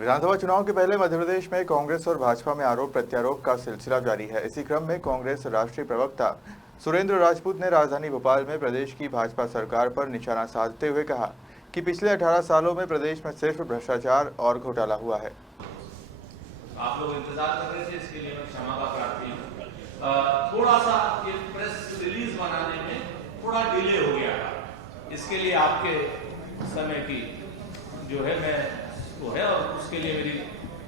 विधानसभा चुनाव के पहले मध्य प्रदेश में कांग्रेस और भाजपा में आरोप प्रत्यारोप का सिलसिला जारी है। इसी क्रम में कांग्रेस राष्ट्रीय प्रवक्ता सुरेंद्र राजपूत ने राजधानी भोपाल में प्रदेश की भाजपा सरकार पर निशाना साधते हुए कहा कि पिछले 18 सालों में प्रदेश में सिर्फ भ्रष्टाचार और घोटाला हुआ है। आप लोग इंतजार कर रहे थे, इसके लिए मैं क्षमा का प्रार्थी हूँ। थोड़ा सा ये प्रेस रिलीज बनाने में थोड़ा डिले हो गया था, इसके लिए आपके समय की जो है मैं वो है और उसके लिए मेरी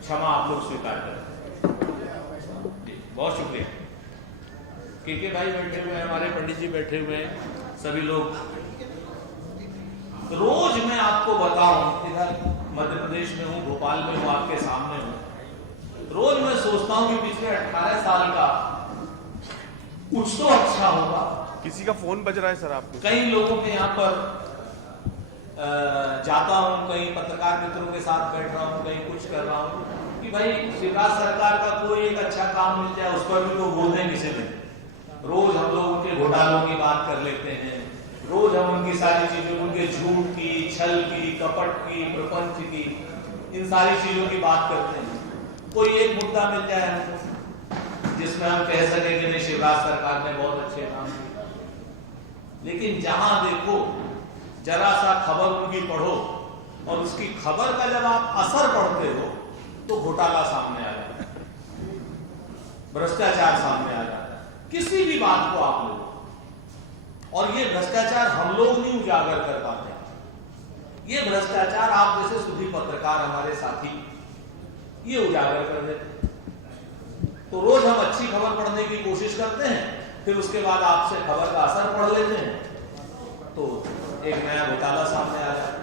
क्षमा आप लोग स्वीकार करें। बहुत शुक्रिया। के भाई बैठे हुए हैं, हमारे पंडित जी बैठे हुए हैं, सभी लोग। रोज मैं आपको बताऊं, इधर मध्य प्रदेश में हूं, भोपाल में हूं, आपके सामने हूं, रोज मैं सोचता हूं कि पिछले 18 साल का कुछ तो अच्छा होगा। किसी का फोन बज रहा है सर आपको? कई लोगों के यहाँ पर जाता हूं, कई पत्रकार मित्रों के साथ बैठ रहा हूं, कहीं कुछ कर रहा हूं कि भाई शिवराज सरकार का कोई एक अच्छा काम मिल जाए, उस पर भी तो बोल दें किसी दिन। रोज हम लोग उनके घोटालों की बात कर लेते हैं, रोज हम उनकी सारी चीजों, उनके झूठ की, छल की, कपट की, प्रपंच की, इन सारी चीजों की बात करते हैं। कोई एक मुद्दा मिल जाए हमको जिसमें हम कह सके कि नहीं, शिवराज सरकार ने बहुत अच्छे काम किए। लेकिन जहां देखो जरा सा खबर उनकी पढ़ो और उसकी खबर का जब आप असर पढ़ते हो तो घोटाला सामने आ जाता है, भ्रष्टाचार सामने आ जाता है, किसी भी बात को आप लोग। और ये भ्रष्टाचार हम लोग नहीं उजागर कर पाते, ये भ्रष्टाचार आप जैसे सुधी पत्रकार हमारे साथी ये उजागर कर देते। तो रोज हम अच्छी खबर पढ़ने की कोशिश करते हैं, फिर उसके बाद आपसे खबर का असर पढ़ लेते हैं तो एक नया घोटाला सामने आ जाता है।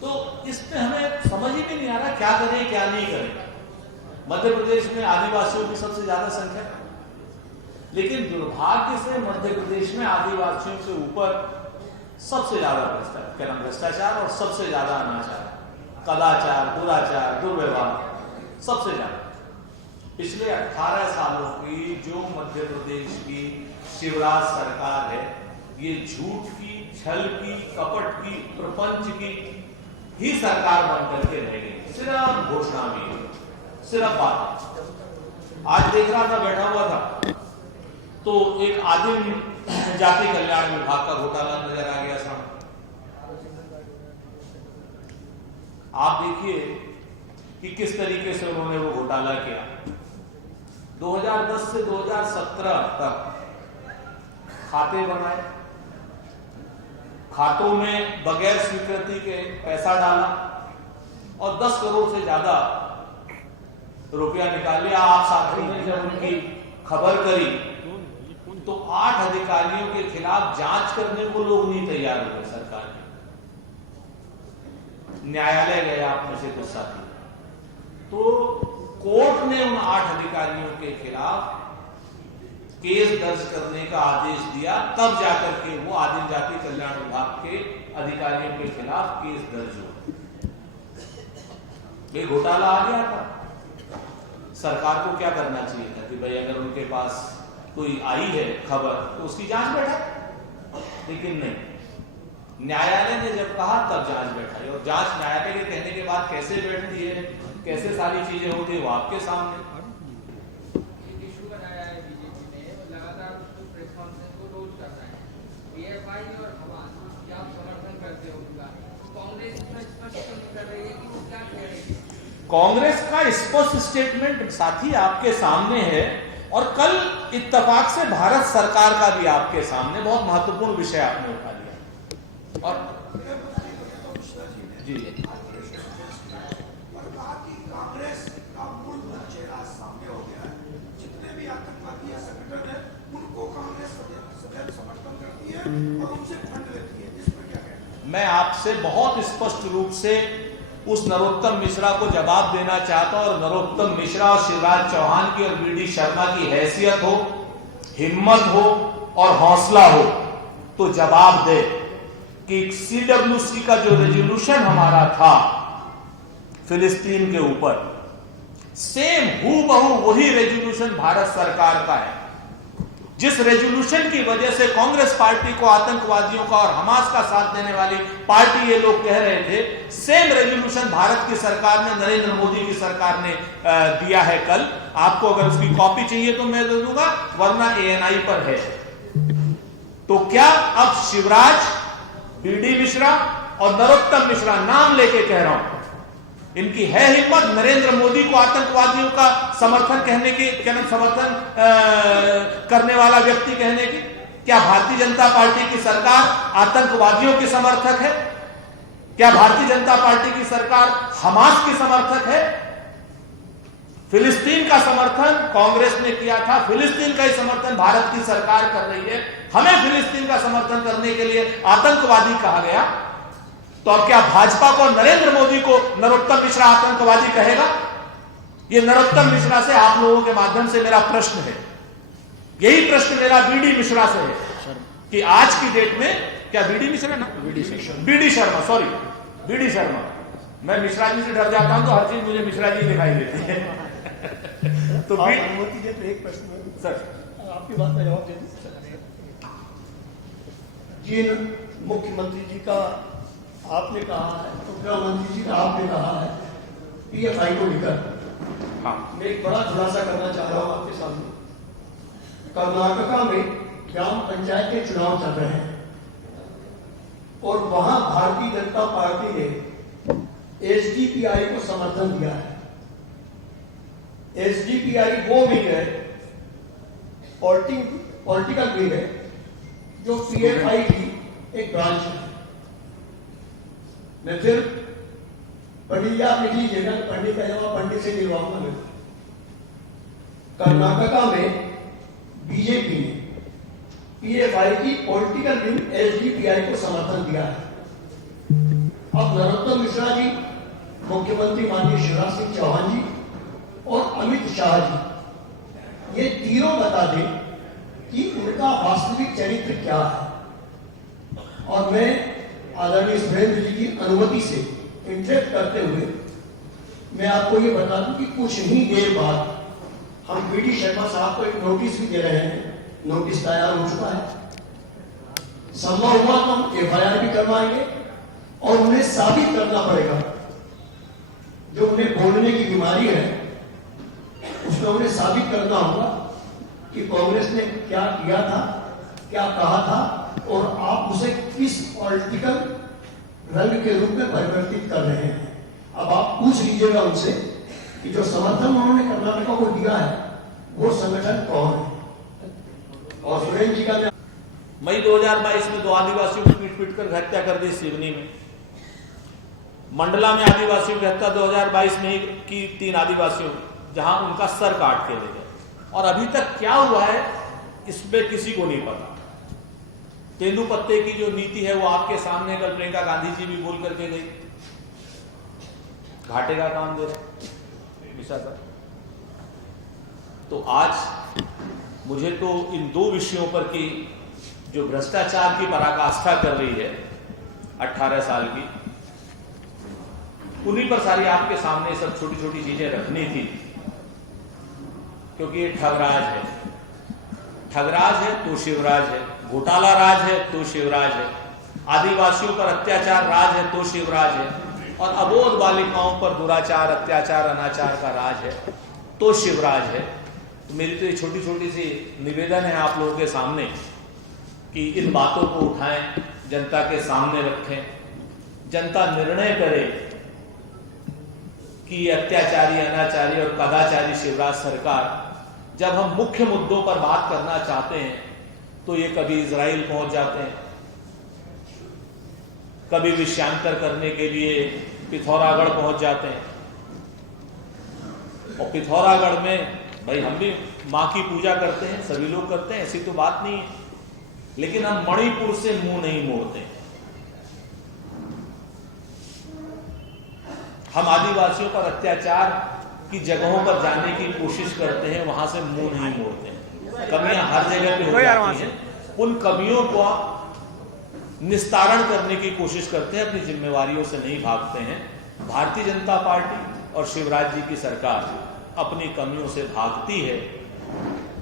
तो इसमें हमें समझ ही नहीं आ रहा क्या करें क्या नहीं करें। मध्य प्रदेश में आदिवासियों की सबसे ज्यादा संख्या, लेकिन दुर्भाग्य से मध्य प्रदेश में आदिवासियों से ऊपर सबसे ज्यादा भ्रष्टाचार और सबसे ज्यादा अनाचार, कदाचार, दुराचार, दुर्व्यवहार सबसे ज्यादा। पिछले 18 सालों की जो मध्य प्रदेश की शिवराज सरकार है, ये झूठ की, छल की, कपट की, प्रपंच की ही सरकार बनकर के रह गई। सिर्फ घोषणा भी, सिर्फ बात। आज देख रहा था, बैठा हुआ था, तो एक आदिम जाति कल्याण विभाग का घोटाला नजर आ गया सामने। आप देखिए कि किस तरीके से उन्होंने वो घोटाला किया। 2010 से 2017 तक खाते बनाए, खातों में बगैर स्वीकृति के पैसा डाला और 10 करोड़ से ज्यादा रुपया निकाल लिया। आप साथियों ने जब उनकी खबर करी तो 8 अधिकारियों के खिलाफ जांच करने को लोग नहीं तैयार हुए। सरकार ने न्यायालय गए, आप में से कुछ साथी, तो कोर्ट ने उन 8 अधिकारियों के खिलाफ केस दर्ज करने का आदेश दिया, तब जाकर के वो आदिम जाति कल्याण विभाग के अधिकारियों के खिलाफ केस दर्ज हुआ। ये घोटाला आ गया था। सरकार को क्या करना चाहिए था कि भाई अगर उनके पास कोई आई है खबर तो उसकी जांच बैठाए, लेकिन नहीं, न्यायालय ने जब कहा तब जांच बैठाई। और जांच न्यायालय के कहने के बाद कैसे बैठती है, कैसे सारी चीजें होती है, वो आपके सामने। कांग्रेस का स्पष्ट स्टेटमेंट साथी आपके सामने है और कल इत्तेफाक से भारत सरकार का भी आपके सामने। बहुत महत्वपूर्ण विषय आपने उठा लिया। और जी कांग्रेस का मूल चेहरा सामने हो गया है। जितने भी आतंकवादी संगठन है उनको कांग्रेस सदैव समर्थन करती है और उनसे फंड लेती है। इसमें क्या कहना है? मैं आपसे बहुत स्पष्ट रूप से उस नरोत्तम मिश्रा को जवाब देना चाहता हूं, और नरोत्तम मिश्रा और शिवराज चौहान की और बीडी शर्मा की हैसियत हो, हिम्मत हो और हौसला हो तो जवाब दे कि CWC का जो रेजोल्यूशन हमारा था फिलिस्तीन के ऊपर, सेम हूबहू वही रेजोल्यूशन भारत सरकार का है जिस रेजोल्यूशन की वजह से कांग्रेस पार्टी को आतंकवादियों का और हमास का साथ देने वाली पार्टी ये लोग कह रहे थे, सेम रेजोल्यूशन भारत की सरकार ने, नरेंद्र मोदी की सरकार ने दिया है कल। आपको अगर उसकी कॉपी चाहिए तो मैं दे दूंगा, वरना ANI पर है। तो क्या अब शिवराज, BD मिश्रा और नरोत्तम मिश्रा, नाम लेके कह रहा हूं, इनकी है हिम्मत नरेंद्र मोदी को आतंकवादियों का समर्थन कहने की, समर्थन करने वाला व्यक्ति कहने की? क्या भारतीय जनता पार्टी की सरकार आतंकवादियों की समर्थक है? क्या भारतीय जनता पार्टी की सरकार हमास की समर्थक है? फिलिस्तीन का समर्थन कांग्रेस ने किया था, फिलिस्तीन का ही समर्थन भारत की सरकार कर रही है। हमें फिलिस्तीन का समर्थन करने के लिए आतंकवादी कहा गया, तो अब क्या भाजपा को, नरेंद्र मोदी को नरोत्तम मिश्रा आतंकवादी कहेगा? ये नरोत्तम मिश्रा से आप लोगों के माध्यम से मेरा प्रश्न है, यही प्रश्न मेरा BD मिश्रा से है कि आज की डेट में, क्या BD मिश्रा ना, BD Sharma, sorry BD Sharma, मैं मिश्रा जी से डर जाता हूं तो हर चीज मुझे मिश्रा जी दिखाई देती है। तो एक प्रश्न सर, आपकी बात का जवाब दे दीजिए। जिन मुख्यमंत्री जी का आपने कहा है, तो गृह मंत्री जी का आपने कहा है PFI को लेकर, हाँ, मैं एक बड़ा खुलासा करना चाह रहा हूं आपके सामने। कर्नाटका में ग्राम पंचायत के चुनाव चल रहे हैं और वहां भारतीय जनता पार्टी ने SDPI को समर्थन दिया है। SDPI वो विंग है, पॉलिटिकल विंग है, जो PFI की एक ब्रांच है। मैं फिर पंडित जी आप लिख लीजिएगा, पंडित का जवाब पंडित से दिलवाऊंगा मैं। कर्नाटका में बीजेपी ने PFI की पॉलिटिकल विंग SDPI को समर्थन दिया है। अब नरोत्तम मिश्रा जी, मुख्यमंत्री माननीय शिवराज सिंह चौहान जी और अमित शाह जी, ये तीनों बता दें कि उनका वास्तविक चरित्र क्या है। और मैं आदरणीय सुरेंद्र जी की अनुमति से इंटरेक्ट करते हुए मैं आपको ये बता दूं कि कुछ ही देर बाद हम BD शर्मा साहब को एक नोटिस भी दे रहे हैं। नोटिस तैयार हो चुका है, संभव हुआ तो हम FIR भी करवाएंगे और उन्हें साबित करना पड़ेगा, जो उन्हें बोलने की बीमारी है उसमें उन्हें साबित करना होगा कि कांग्रेस ने क्या किया था, क्या कहा था, और आप उसे किस पॉलिटिकल रंग के रूप में परिवर्तित कर रहे हैं। अब आप पूछ लीजिएगा उनसे कि जो समर्थन उन्होंने कर्नाटका को दिया है वो संगठन कौन है। और सुरेंद्र जी का मई 2022 में 2 आदिवासियों को पीट कर हत्या कर दी सिवनी में। मंडला में आदिवासियों की हत्या 2022 में ही की 3 आदिवासियों, जहां उनका सर काट के ले गए। और अभी तक क्या हुआ है इसमें किसी को नहीं पता। तेंदुपत्ते की जो नीति है वो आपके सामने, कल प्रियंका गांधी जी भी बोल करके गई, घाटे का काम दे रहे मिश्रा सर। तो आज मुझे तो इन 2 विषयों पर की जो भ्रष्टाचार की पराकाष्ठा कर रही है 18 साल की, उन्हीं पर सारी आपके सामने सब छोटी छोटी चीजें रखनी थी, क्योंकि ये ठगराज है। ठगराज है तो शिवराज है, घोटाला राज है तो शिवराज है, आदिवासियों पर अत्याचार राज है तो शिवराज है, और अबोध बालिकाओं पर दुराचार, अत्याचार, अनाचार का राज है तो शिवराज है। तो मेरी तो ये छोटी छोटी सी निवेदन है आप लोगों के सामने कि इन बातों को उठाएं, जनता के सामने रखें, जनता निर्णय करे कि अत्याचारी, अनाचारी और कदाचारी शिवराज सरकार, जब हम मुख्य मुद्दों पर बात करना चाहते हैं तो ये कभी इजराइल पहुंच जाते हैं, कभी विषयांतर करने के लिए पिथौरागढ़ पहुंच जाते हैं। और पिथौरागढ़ में भाई हम भी मां की पूजा करते हैं, सभी लोग करते हैं, ऐसी तो बात नहीं है, लेकिन हम मणिपुर से मुंह नहीं मोड़ते। हम आदिवासियों पर अत्याचार की जगहों पर जाने की कोशिश करते हैं, वहां से मुंह नहीं मोड़ते हैं। कमियां हर जगह पे हो जाती हैं, उन कमियों को निस्तारण करने की कोशिश करते हैं, अपनी जिम्मेवारियों से नहीं भागते हैं। भारतीय जनता पार्टी और शिवराज जी की सरकार अपनी कमियों से भागती है,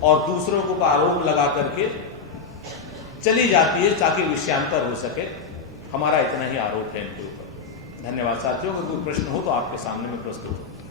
और दूसरों को आरोप लगा करके चली जाती है ताकि विषयांतर हो सके। हमारा इतना ही आरोप है इनके ऊपर। धन्यवाद साथियों। अगर कोई प्रश्न हो तो आपके सामने में प्रस्तुत हूं।